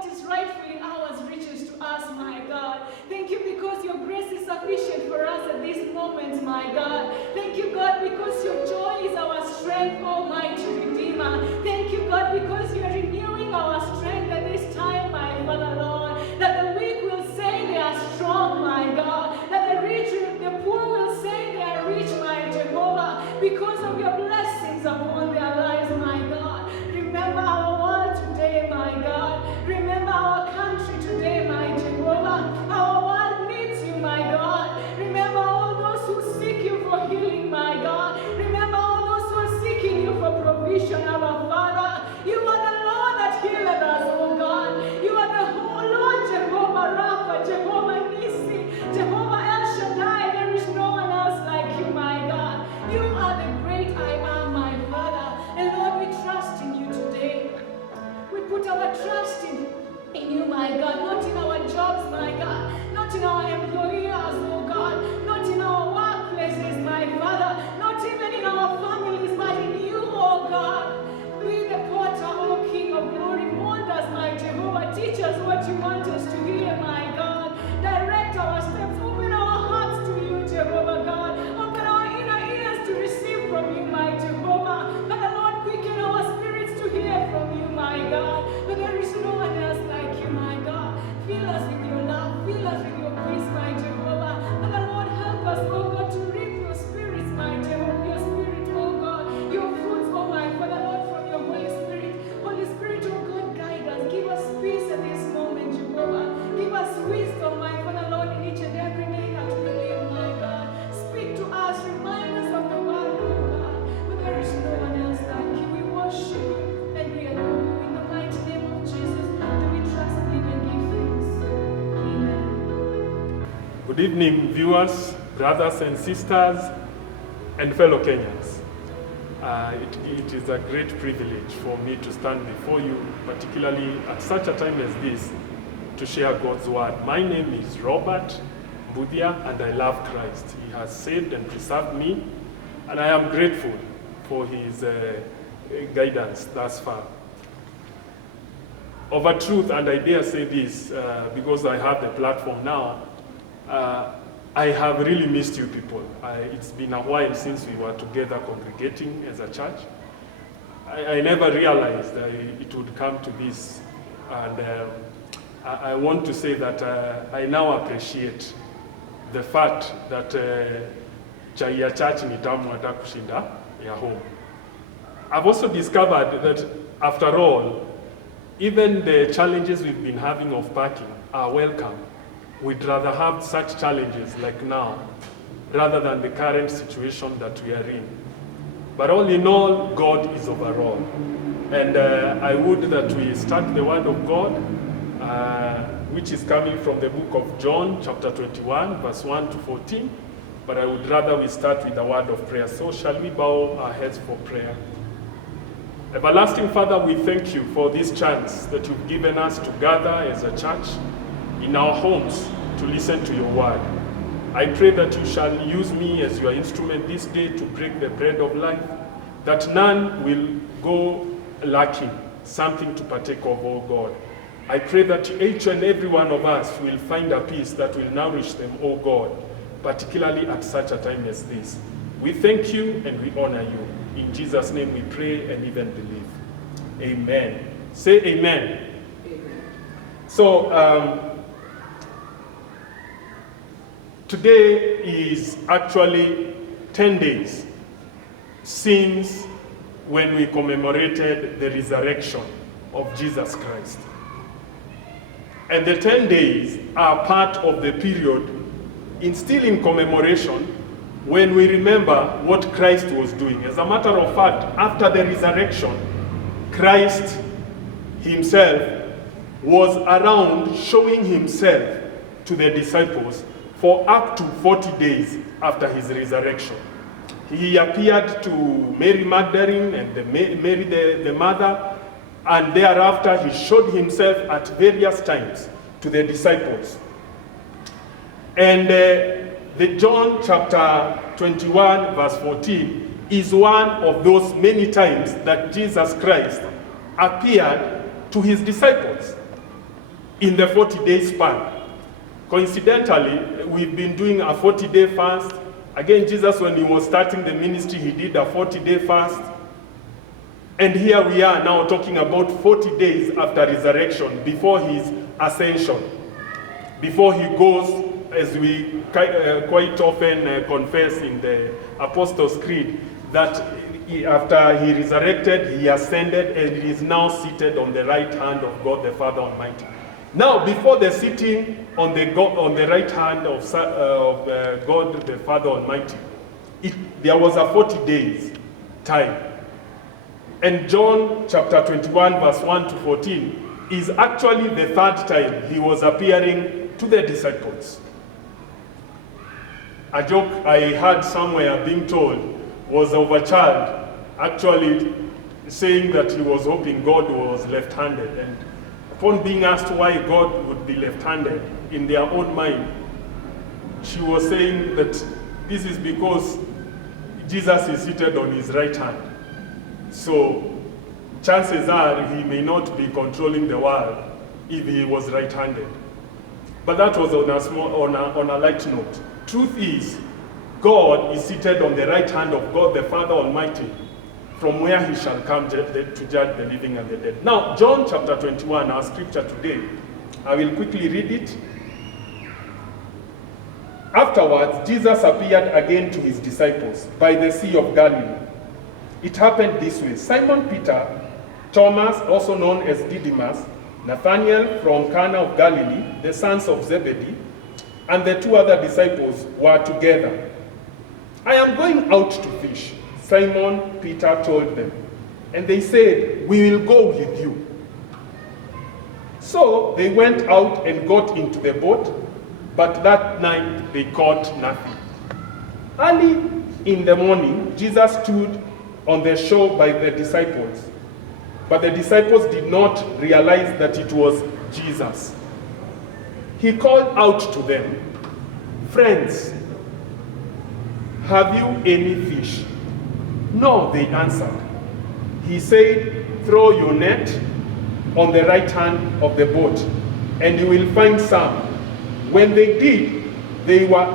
what is rightfully ours reaches to us, my God. Thank you because your grace is sufficient for us at this moment, my God. Thank you, God, because your joy is our strength, Almighty Redeemer. Thank you, God, because you are renewing our strength at this time, my Father, Lord. That the weak will say they are strong, my God. That the poor will say they are rich, my Jehovah, because of your blessings upon their lives, my God. Remember our world today, my God. Remember our country today, my Jehovah. Our world needs you, my God. Remember all those who seek you for healing, my God. Remember all those who are seeking you for provision, our Father. You are the Lord that healeth us, oh God. You are the Lord Jehovah Rapha, Jehovah Nissi, Jehovah El Shaddai. There is no one else like you, my God. You are the great I am, my Father. And Lord, we trust in you today. We put our trust in you, my God, not in our jobs, my God, not in our employers, oh God, not in our workplaces, my Father, not even in our families, but in you, oh God. Be the potter, oh King of glory. Mold us, my Jehovah. Teach us what you want us to hear, my God. Direct our steps. Open our hearts to you, Jehovah God. Open our inner ears to receive from you, my Jehovah. But the Lord, quicken our spirits to hear from you, my God. But there is no one else like you, my God. Fill us with your love. Fill us with your peace, my Jehovah. But the Lord, help us, oh God, to reap your spirits, my Jehovah. Your spirit, oh God. Your fruits, oh my Father, Lord, from your Holy Spirit. Holy Spirit, oh God, guide us. Give us peace at this moment, Jehovah. Give us wisdom, my Father, Lord, in each and every day that we live, my God. Speak to us. Remind us of the word, oh God. But there is no one else like you. We worship you and we adore you. In the mighty name of Jesus, do we trust you and give thanks. Amen. Good evening, viewers, brothers and sisters, and fellow Kenyans. It is a great privilege for me to stand before you, particularly at such a time as this, to share God's word. My name is Robert Budia, and I love Christ. He has saved and preserved me, and I am grateful for his guidance thus far. Of a truth, and I dare say this because I have the platform now, I have really missed you people. It's been a while since we were together congregating as a church. I never realized it would come to this. And I want to say that I now appreciate the fact that chai ya church ni tamu hata kushinda ya home. I've also discovered that after all, even the challenges we've been having of parking are welcome. We'd rather have such challenges like now, rather than the current situation that we are in. But all in all, God is overall. And I would that we start the word of God, which is coming from the book of John, chapter 21, verse 1 to 14. But I would rather we start with a word of prayer. So shall we bow our heads for prayer? Everlasting Father, we thank you for this chance that you've given us to gather as a church in our homes to listen to your word. I pray that you shall use me as your instrument this day to break the bread of life, that none will go lacking something to partake of, oh God. I pray that each and every one of us will find a peace that will nourish them, oh God, particularly at such a time as this. We thank you and we honor you. In Jesus' name we pray and even believe. Amen. Say amen. Amen. So, today is actually 10 days since when we commemorated the resurrection of Jesus Christ. And the 10 days are part of the period still in commemoration when we remember what Christ was doing. As a matter of fact, after the resurrection, Christ himself was around showing himself to the disciples for up to 40 days after his resurrection. He appeared to Mary Magdalene and Mary the mother, and thereafter he showed himself at various times to the disciples. And the John chapter 21 verse 14 is one of those many times that Jesus Christ appeared to his disciples. in the 40-day span. Coincidentally, we've been doing a 40-day fast. Again, Jesus, when he was starting the ministry, he did a 40-day fast. And here we are now talking about 40 days after resurrection, before his ascension, before he goes, as we quite often confess in the Apostles' Creed, that after he resurrected, he ascended, and he is now seated on the right hand of God the Father Almighty. Now, before the sitting on the right hand of God the Father Almighty, there was a 40 days time. And John chapter 21, verse 1 to 14, is actually the third time he was appearing to the disciples. A joke I heard somewhere being told was of a child actually saying that he was hoping God was left-handed. And upon being asked why God would be left-handed, in their own mind, she was saying that this is because Jesus is seated on his right hand. So chances are he may not be controlling the world if he was right-handed. But that was on a light note. Truth is, God is seated on the right hand of God the Father Almighty, from where he shall come to judge the living and the dead. Now, John chapter 21, our scripture today, I will quickly read it. Afterwards, Jesus appeared again to his disciples by the Sea of Galilee. It happened this way. Simon Peter, Thomas, also known as Didymus, Nathanael from Cana of Galilee, the sons of Zebedee, and the two other disciples were together. I am going out to fish, Simon Peter told them. And they said, we will go with you. So they went out and got into the boat, but that night they caught nothing. Early in the morning, Jesus stood on the shore by the disciples. But the disciples did not realize that it was Jesus. He called out to them, friends, have you any fish? No, they answered. He said, throw your net on the right hand of the boat, and you will find some. When they did, they were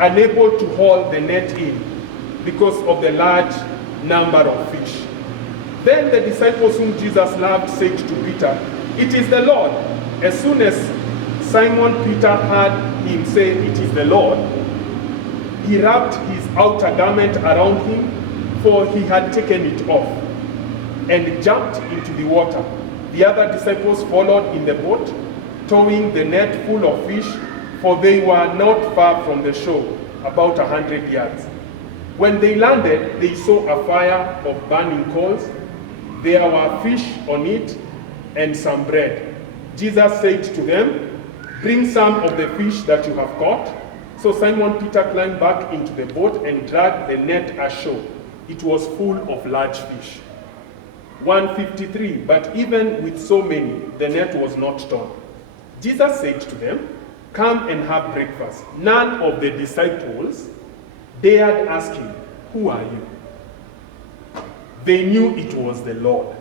unable to haul the net in because of the large number of fish. Then the disciples whom Jesus loved said to Peter, it is the Lord. As soon as Simon Peter heard him say, it is the Lord, he wrapped his outer garment around him, for he had taken it off, and jumped into the water. The other disciples followed in the boat, towing the net full of fish, for they were not far from the shore, about 100 yards. When they landed, they saw a fire of burning coals. There were fish on it and some bread. Jesus said to them, bring some of the fish that you have caught. So Simon Peter climbed back into the boat and dragged the net ashore. It was full of large fish. 153, but even with so many, the net was not torn. Jesus said to them, come and have breakfast. None of the disciples dared ask him, who are you? They knew it was the Lord.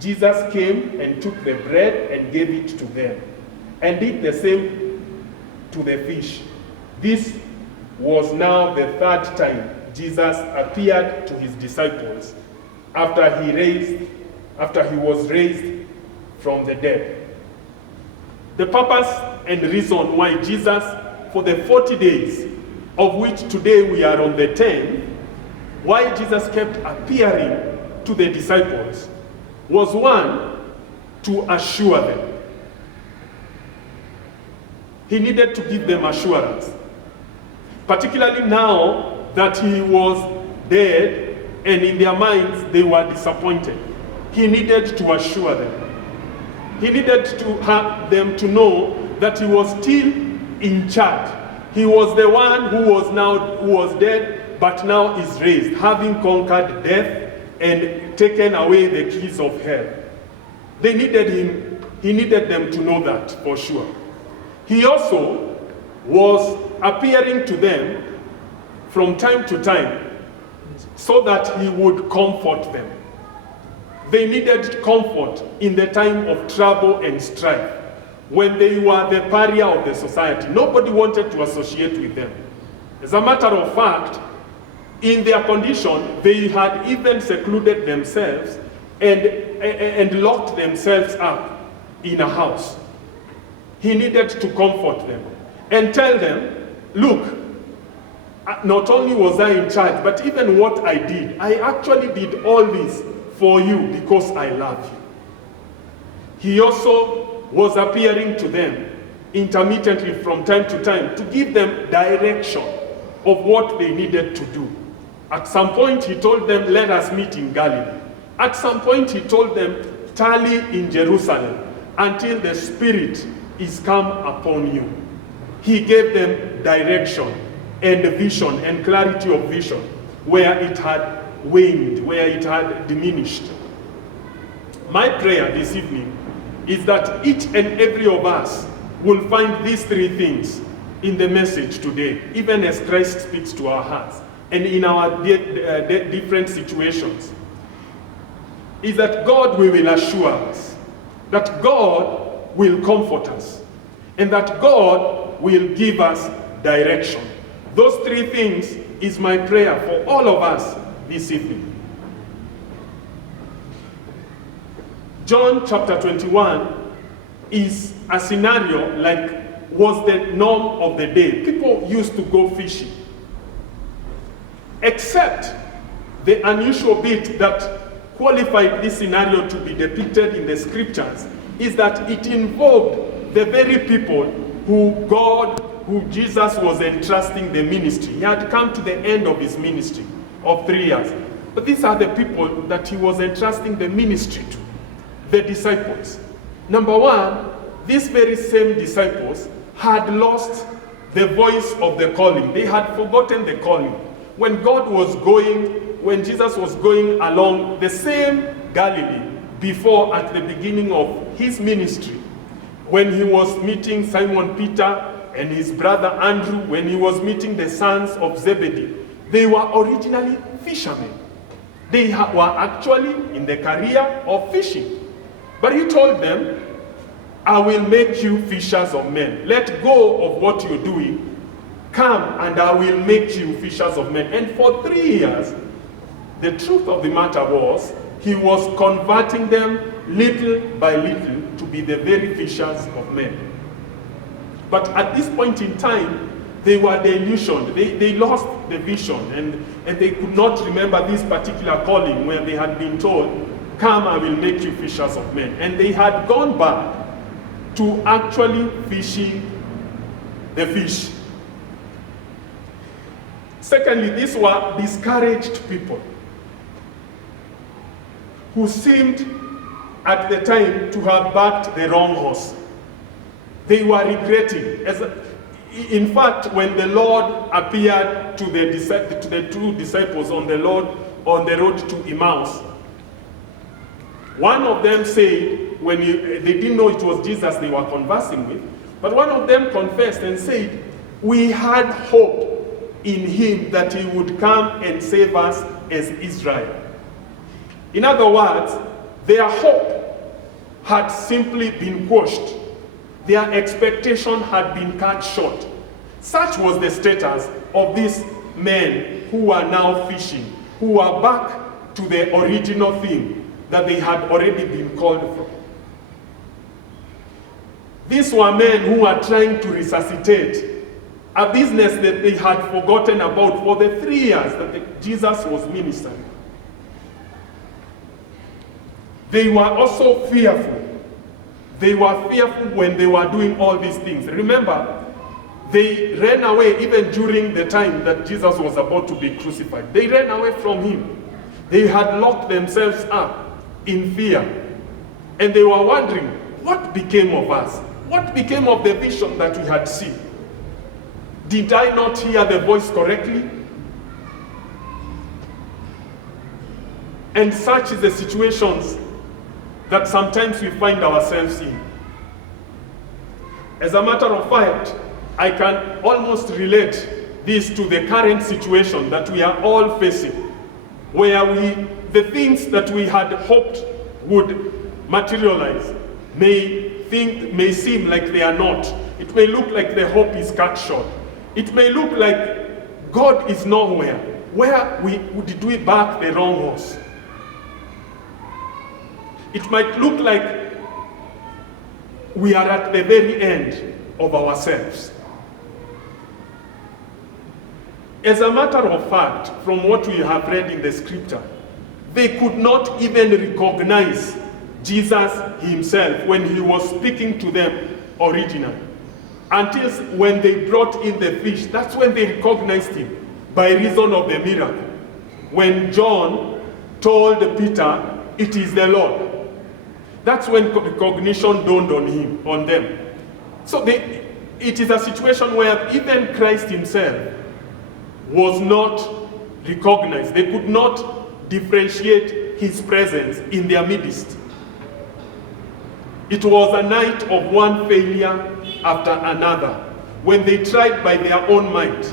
Jesus came and took the bread and gave it to them, and did the same to the fish. This was now the third time Jesus appeared to his disciples after he was raised from the dead. The purpose and reason why Jesus, for the 40 days, of which today we are on the 10th, why Jesus kept appearing to the disciples was, one, to assure them. He needed to give them assurance, particularly now that he was dead and in their minds they were disappointed. He needed to assure them. He needed to have them to know that he was still in charge. He was the one who was dead, but now is raised, having conquered death and taken away the keys of hell. They needed him. He needed them to know that for sure. He also was appearing to them from time to time so that he would comfort them. They needed comfort in the time of trouble and strife. when they were the pariah of the society. Nobody wanted to associate with them. As a matter of fact, in their condition, they had even secluded themselves and locked themselves up in a house. He needed to comfort them and tell them, look, not only was I in charge, but even what I did, I actually did all this for you because I love you. He also was appearing to them intermittently from time to time to give them direction of what they needed to do. At some point, he told them, let us meet in Galilee. At some point, he told them, tarry in Jerusalem until the Spirit is come upon you. He gave them direction and vision and clarity of vision where it had waned, where it had diminished. My prayer this evening is that each and every of us will find these three things in the message today, even as Christ speaks to our hearts and in our different situations. Is that God will assure us, that God will comfort us, and that God will give us direction. Those three things is my prayer for all of us this evening. John chapter 21 is a scenario like was the norm of the day. People used to go fishing. Except the unusual bit that qualified this scenario to be depicted in the scriptures is that it involved the very people who Jesus was entrusting the ministry. He had come to the end of his ministry of 3 years. But these are the people that he was entrusting the ministry to, the disciples. Number one, these very same disciples had lost the voice of the calling. They had forgotten the calling. When Jesus was going along the same Galilee before at the beginning of his ministry, when he was meeting Simon Peter and his brother Andrew, when he was meeting the sons of Zebedee, they were originally fishermen. They were actually in the career of fishing. But he told them, I will make you fishers of men. Let go of what you're doing. Come and I will make you fishers of men. And for 3 years, the truth of the matter was, he was converting them little by little to be the very fishers of men. But at this point in time, they were delusioned. They lost the vision and they could not remember this particular calling where they had been told, come, I will make you fishers of men. And they had gone back to actually fishing the fish. Secondly, these were discouraged people who seemed at the time to have backed the wrong horse. They were regretting. In fact, when the Lord appeared to the two disciples on the road to Emmaus, one of them said, they didn't know it was Jesus they were conversing with, but one of them confessed and said, we had hope in him that he would come and save us as Israel. In other words, their hope had simply been quashed. Their expectation had been cut short. Such was the status of these men who are now fishing, who are back to the original thing that they had already been called from. These were men who are trying to resuscitate a business that they had forgotten about for the 3 years that Jesus was ministering. They were also fearful. They were fearful when they were doing all these things. Remember, they ran away even during the time that Jesus was about to be crucified. They ran away from him. They had locked themselves up in fear. And they were wondering, what became of us? What became of the vision that we had seen? Did I not hear the voice correctly? And such is the situations that sometimes we find ourselves in. As a matter of fact, I can almost relate this to the current situation that we are all facing, where the things that we had hoped would materialize may may seem like they are not. It may look like the hope is cut short. It may look like God is nowhere. Where did we back the wrong horse? It might look like we are at the very end of ourselves. As a matter of fact, from what we have read in the scripture, they could not even recognize Jesus himself when he was speaking to them originally. Until when they brought in the fish, that's when they recognized him by reason of the miracle. When John told Peter, "It is the Lord," that's when recognition dawned on them. So it is a situation where even Christ himself was not recognized. They could not differentiate his presence in their midst. It was a night of one failure after another when they tried by their own might.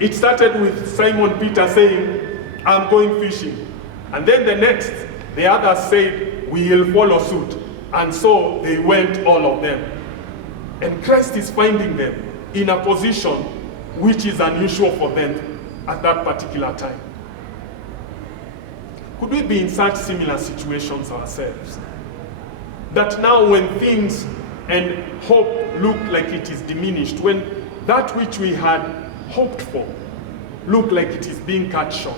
It started with Simon Peter saying, "I'm going fishing." And then the others said, "We will follow suit." And so they went, all of them. And Christ is finding them in a position which is unusual for them at that particular time. Could we be in such similar situations ourselves? That now when things and hope look like it is diminished, when that which we had hoped for look like it is being cut short,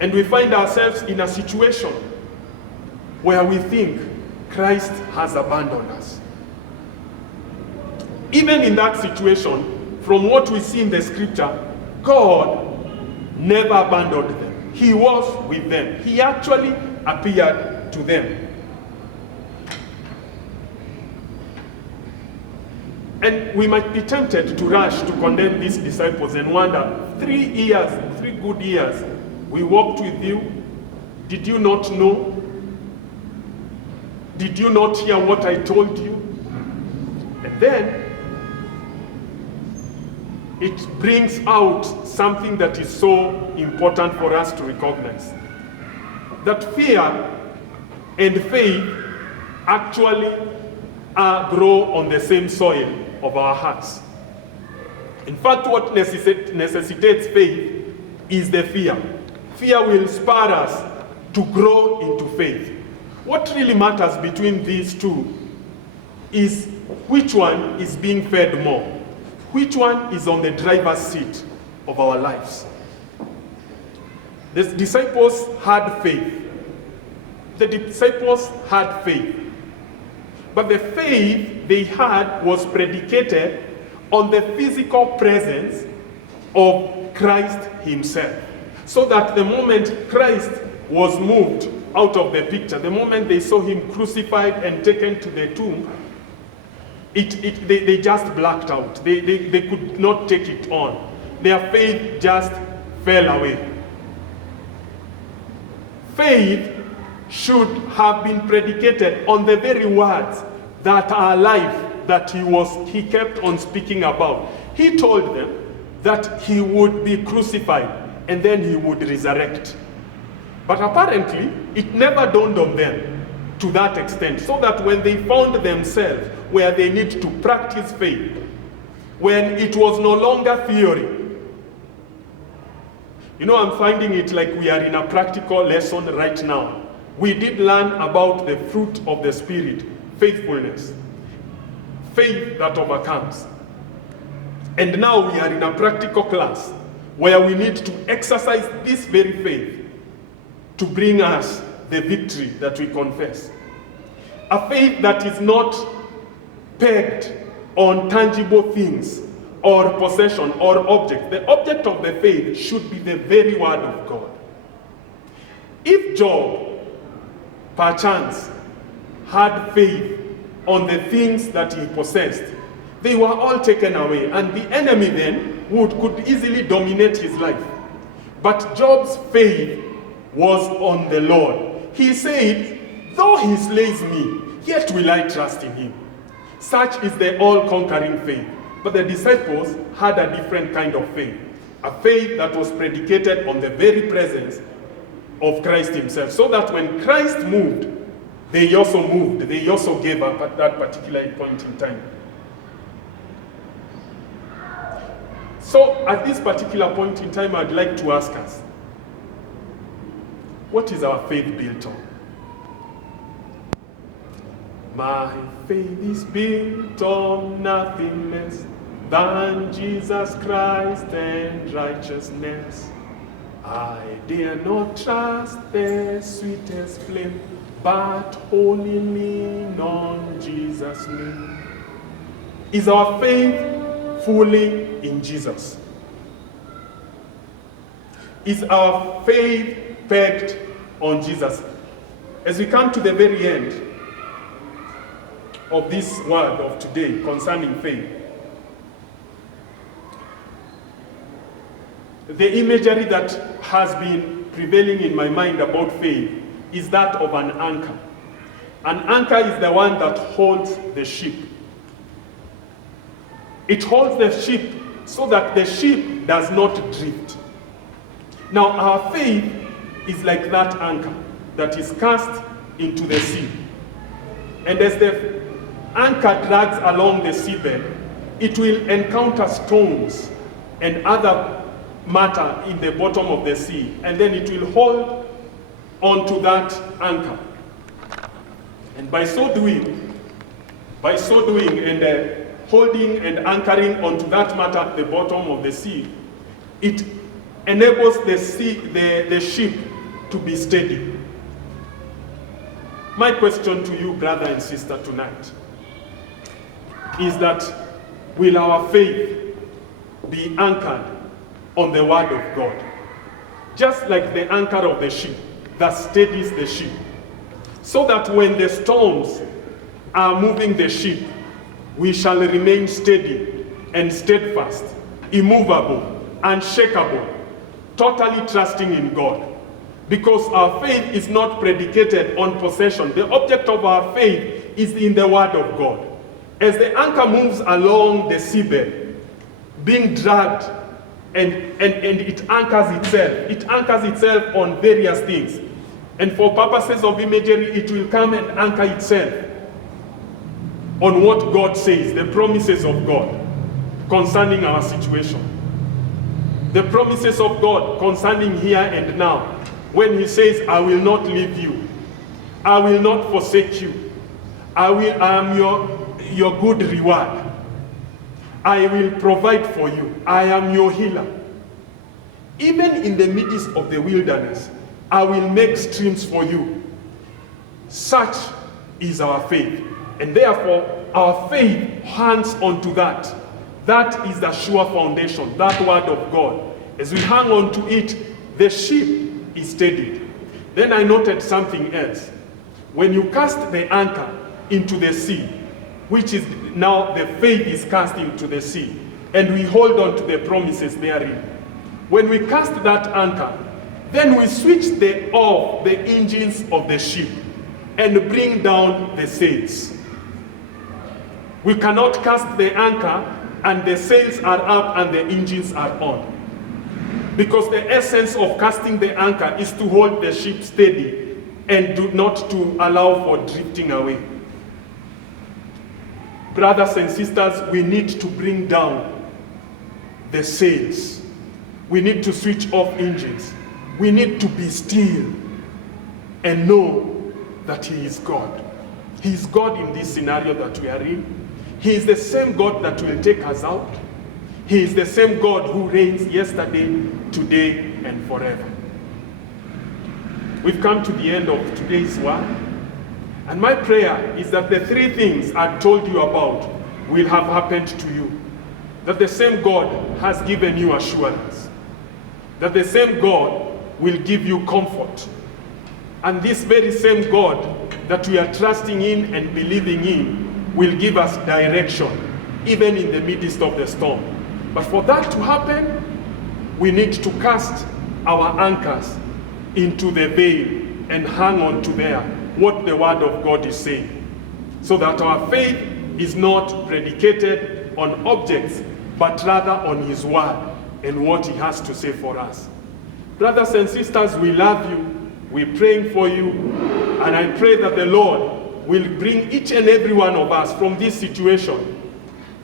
and we find ourselves in a situation where we think Christ has abandoned us. Even in that situation, from what we see in the scripture, God never abandoned them. He was with them. He actually appeared to them. And we might be tempted to rush to condemn these disciples and wonder, 3 good years, we walked with you. Did you not know? Did you not hear what I told you? And then it brings out something that is so important for us to recognize. That fear and faith actually grow on the same soil of our hearts. In fact, what necessitates faith is the fear. Fear will spur us to grow into faith. What really matters between these two is which one is being fed more. Which one is on the driver's seat of our lives? The disciples had faith. The disciples had faith. But the faith they had was predicated on the physical presence of Christ himself. So that the moment Christ was moved out of the picture, the moment they saw him crucified and taken to the tomb, they just blacked out. They could not take it on. Their faith just fell away. Faith should have been predicated on the very words that are alive, that he kept on speaking about. He told them that he would be crucified and then he would resurrect. But apparently, it never dawned on them to that extent, so that when they found themselves where they need to practice faith, when it was no longer theory. You know, I'm finding it like we are in a practical lesson right now. We did learn about the fruit of the Spirit, faithfulness, faith that overcomes. And now we are in a practical class where we need to exercise this very faith to bring us the victory that we confess. A faith that is not pegged on tangible things or possession or object. The object of the faith should be the very word of God. If Job, perchance, had faith on the things that he possessed, they were all taken away, and the enemy then could easily dominate his life. But Job's faith was on the Lord. He said, "Though he slays me, yet will I trust in him." Such is the all-conquering faith. But the disciples had a different kind of faith. A faith that was predicated on the very presence of Christ himself. So that when Christ moved, they also moved. They also gave up at that particular point in time. So at this particular point in time, I'd like to ask us, what is our faith built on? My faith is built on nothing less than Jesus Christ and righteousness. I dare not trust the sweetest flame, but wholly lean on Jesus' name. Is our faith fully in Jesus? Is our faith pegged on Jesus? As we come to the very end of this word of today concerning faith, the imagery that has been prevailing in my mind about faith is that of an anchor. An anchor is the one that holds the ship. It holds the ship so that the ship does not drift. Now, our faith is like that anchor that is cast into the sea. And as the anchor drags along the seabed, it will encounter stones and other matter in the bottom of the sea, and then it will hold onto that anchor. And by so doing and holding and anchoring onto that matter at the bottom of the sea, it enables the ship to be steady. My question to you, brother and sister, tonight is that will our faith be anchored on the word of God? Just like the anchor of the ship that steadies the ship, so that when the storms are moving the ship, we shall remain steady and steadfast, immovable, unshakable, totally trusting in God. Because our faith is not predicated on possession. The object of our faith is in the word of God. As the anchor moves along the seabed, being dragged, and it anchors itself on various things. And for purposes of imagery, it will come and anchor itself on what God says, the promises of God concerning our situation. The promises of God concerning here and now. When he says, I will not leave you, I will not forsake you, I am your good reward. I will provide for you. I am your healer. Even in the midst of the wilderness, I will make streams for you. Such is our faith. And therefore, our faith hangs on to that. That is the sure foundation, that word of God. As we hang on to it, the ship is steadied. Then I noted something else. When you cast the anchor into the sea, which is now the faith is cast into the sea, and we hold on to the promises therein. When we cast that anchor, then we switch off the engines of the ship and bring down the sails. We cannot cast the anchor and the sails are up and the engines are on. Because the essence of casting the anchor is to hold the ship steady and not to allow for drifting away. Brothers and sisters, we need to bring down the sails. We need to switch off engines. We need to be still and know that He is God. He is God in this scenario that we are in. He is the same God that will take us out. He is the same God who reigns yesterday, today, and forever. We've come to the end of today's word. And my prayer is that the three things I told you about will have happened to you. That the same God has given you assurance. That the same God will give you comfort. And this very same God that we are trusting in and believing in will give us direction, even in the midst of the storm. But for that to happen, we need to cast our anchors into the veil and hang on to there what the word of God is saying, so that our faith is not predicated on objects, but rather on His word and what He has to say for us. Brothers and sisters, we love you. We're praying for you. And I pray that the Lord will bring each and every one of us from this situation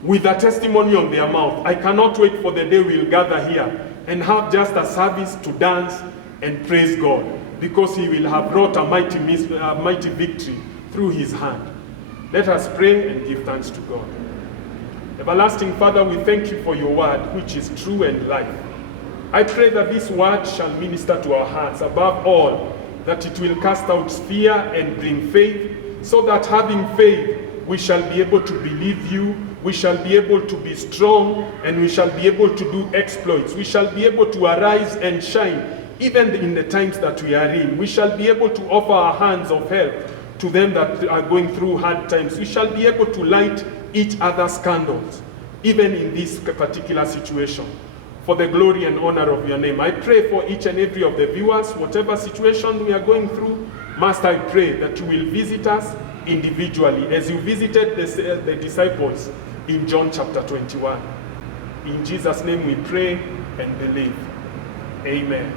with a testimony on their mouth. I cannot wait for the day we'll gather here and have just a service to dance and praise God, because he will have brought a mighty victory through his hand. Let us pray and give thanks to God. Everlasting Father, we thank you for your word, which is true and life. I pray that this word shall minister to our hearts. Above all, that it will cast out fear and bring faith, so that having faith, we shall be able to believe you, we shall be able to be strong, and we shall be able to do exploits. We shall be able to arise and shine, even in the times that we are in. We shall be able to offer our hands of help to them that are going through hard times. We shall be able to light each other's candles, even in this particular situation, for the glory and honor of your name. I pray for each and every of the viewers, whatever situation we are going through, Master, I pray that you will visit us individually, as you visited the disciples in John chapter 21. In Jesus' name we pray and believe. Amen.